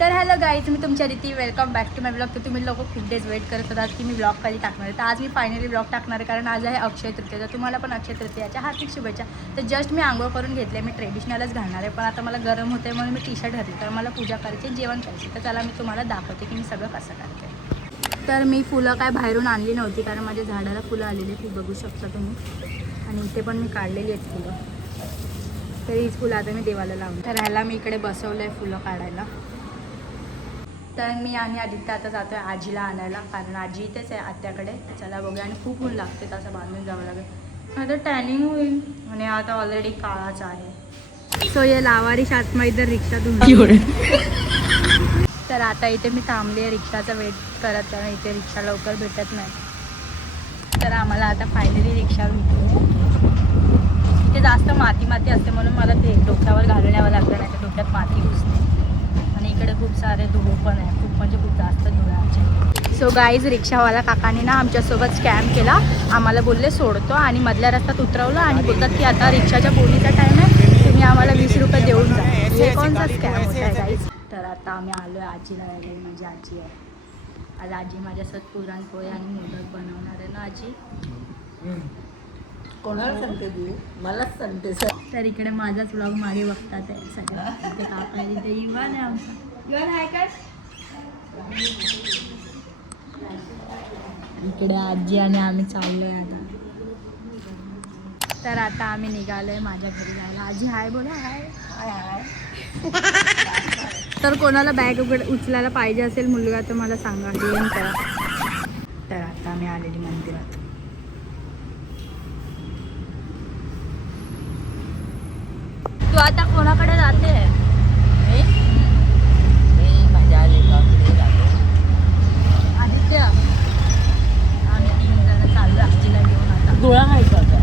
तर hello guys, मी तुमच्या Aditi. Welcome back to my blog. तर तुम्ही लोक खूप डेज वेट करत होतात की मी ब्लॉग कधी टाकणार आहे. तर आज मी फायनली ब्लॉग टाकणार आहे, कारण आज आहे अक्षय तृतीया. तर तुम्हाला पण अक्षय तृतीयाच्या हार्दिक शुभेच्छा. तर जस्ट मी आंघोळ करून घेतले. मी ट्रेडिशनलच घालणार आहे, पण आता मला गरम होते म्हणून मी टी शर्ट घातली. तर मला पूजा करायची, जेवण करायची. तर चला मी तुम्हाला दाखवते की मी सगळं कसं करते. तर मी फुलं काय बाहेरून आणली नव्हती, कारण माझ्या झाडाला फुलं आलेली ती बघू शकता तुम्ही. आणि इथे पण मी काढलेली आहेत फुलं. तर हीच फुलं आता मी देवाला लावून. तर ह्याला मी इकडे बसवलं आहे फुलं काढायला. तर मी आणि आदित्य आता जातो आहे आजीला आणायला, कारण आजी इथेच आहे आत्याकडे. चला बघूया. आणि खूप ऊन लागते, तसं बांधून जावं लागेल, आता टॅनिंग होईल. आणि आता ऑलरेडी काळाच आहे. सो ये लावारिश आत्मा इधर रिक्षा धुवून. तर आता इथे मी थांबली आहे रिक्षाचा वेट करत, कारण इथे रिक्षा लवकर भेटत नाही. तर आम्हाला आता फायनली रिक्षा भेटली. इथे जास्त माती असते म्हणून मला ते डोक्यावर घालून यावं लागतं, नाही तर डोक्यात माती घुसते. आणि इकडे खूप सारे धुळे पण आहे, खूप म्हणजे खूप जास्त धुळे आमच्या. सो गाईज, रिक्षावाला काकाने ना आमच्यासोबत स्कॅम केला. आम्हाला बोलले सोडतो, आणि मधल्या रस्त्यात उतरवलं आणि बोलतात की आता रिक्षाच्या बोलीचा टाईम आहे, तुम्ही आम्हाला 20 रुपये देऊन जा. हे कोणता स्कॅम होता आहे गाईज. तर आता आम्ही आलो आहे आजीला यायला. माझी आजी आहे आज. आजी माझ्यासोबत पुरणपोळी आणि मोदक बनवणार आहे ना आजी. कोणाला सांगते तू? मलाच सांगते सर. तर इकडे माझाच व्लॉग मागे बघतात आहे सगळं. इथे काका आहे, तिथे इवान आहे आमचा. इवान आहे काय? इकडे आजी आणि आम्ही चाललोय आता. तर आता आम्ही निघालोय माझ्या घरी जायला. आजी हाय बोला. हाय हाय हाय. तर कोणाला बॅग उचलायला पाहिजे असेल मुलगा तर मला सांगा, DM करा. तर आता आम्ही आलेली मंदिरात. तू आता कोणाकडे जाते? मी माझ्या लेकाकडे जातो. आदित्य, आम्ही 3 जण चाललो आजीला घेऊन आता. गोळा खायचा होता.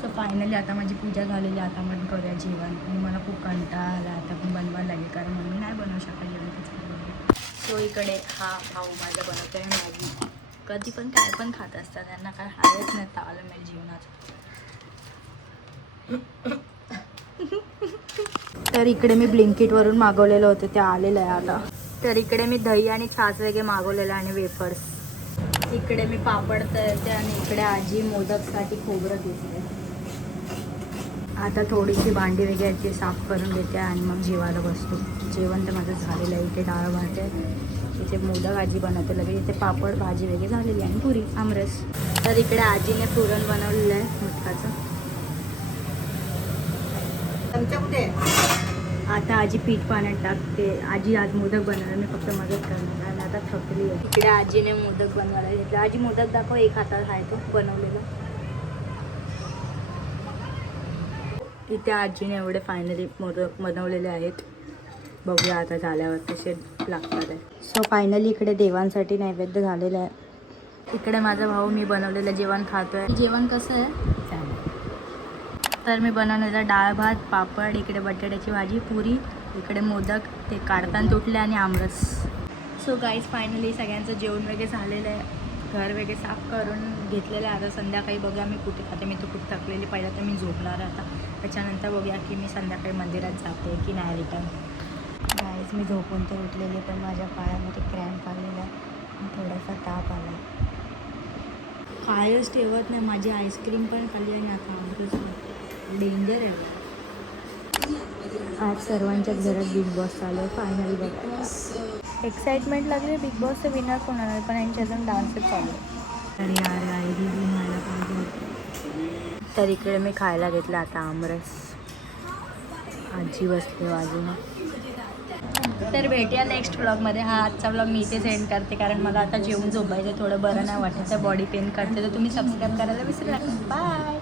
सो फायनली आता माझी पूजा झालेली. आता आपण करूया जेवण. आणि मला खूप कंटाळा आला आता, पण बनवायला लागेल, कारण मम्मी नाही बनवू शकत जेवण. सो इकडे हा भाऊ माझा बनवतो आहे मॅगी. कधी पण काय पण खात असतात, त्यांना काय हायच नाही ताळमेळ जीवनाचं. तर इकडे मी ब्लिंकिटवरून मागवलेलं होतं, ते आलेलं आहे आता. तर इकडे मी दही आणि छास वगैरे मागवलेलं आणि वेफर्स. इकडे मी पापड तळते, आणि इकडे आजी मोदकसाठी खोबरं घेते. आता थोडीशी भांडी वगैरे ती साफ करून घेते आणि मग जेवायला बसतो. जेवण तर माझं झालेलं आहे. इथे डाळ भात आहे, इथे मोदक आजी बनवते लगेच, इथे पापड भाजी वगैरे झालेली आहे आणि पुरी आमरस. तर इकडे आजीने पुरण बनवलेलं आहे मटकाचं. आता आजी पीठ पाण्यात टाकते. आजी आज मोदक बनवणार, मी फक्त मदत करणार, आणि आता थकली आहे. इकडे आजीने मोदक बनवायला घेतले. आजी मोदक दाखव, एक हातात आहे तो बनवलेला. इथे आजीने एवढे फायनली मोदक बनवलेले आहेत. बघूया आता झाल्यावर कसे लागतात आहे. सो फायनली इकडे देवांसाठी नैवेद्य झालेलं आहे. इकडे माझा भाऊ मी बनवलेलं जेवण खातोय. जेवण कसं आहे? तर मी बनवलेलं डाळ भात, पापड, इकडे बटाट्याची भाजी, पुरी, इकडे मोदक ते काढताना तुटले, आणि आमरस. सो गाईज, फायनली सगळ्यांचं जेवण वगैरे झालेलं आहे. घर वगैरे साफ करून घेतलेलं आहे. आता संध्याकाळी बघूया मी कुठे खाते. मी तर खूप थकलेली. पहिला तर मी झोपणार आता, त्याच्यानंतर बघूया की मी संध्याकाळी मंदिरात जाते की नाही रिटर्न. गाईज, मी झोपून तर उठलेली, पण माझ्या पायामध्ये क्रॅम्प आलेला आहे, थोडासा ताप आला. खायच ठेवत नाही. माझी आईस्क्रीम पण खाल्ली आणि आता आमरस. डेंजर आहे. आज सर्वांच्याच घरात बिग बॉस चालू आहे. फायनली बघा, एक्साइटमेंट लागली. बिग बॉसचं विनर कोण होणार, पण यांच्या अजून डान्सच चालू आहे. तरी अरे आई दिदी मला पाहिजे. तर इकडे मी खायला घेतलं आता आमरस. आजी बसते बाजूला. तर भेटूया नेक्स्ट व्लॉगमध्ये. हा आजचा व्लॉग मी इथे सेंड करते, कारण मला आता जेवून झोपायचं, थोडं बरं नाही वाटत, बॉडी पेन करते. तर तुम्ही सबस्क्राईब करायला विसरू नका. बाय.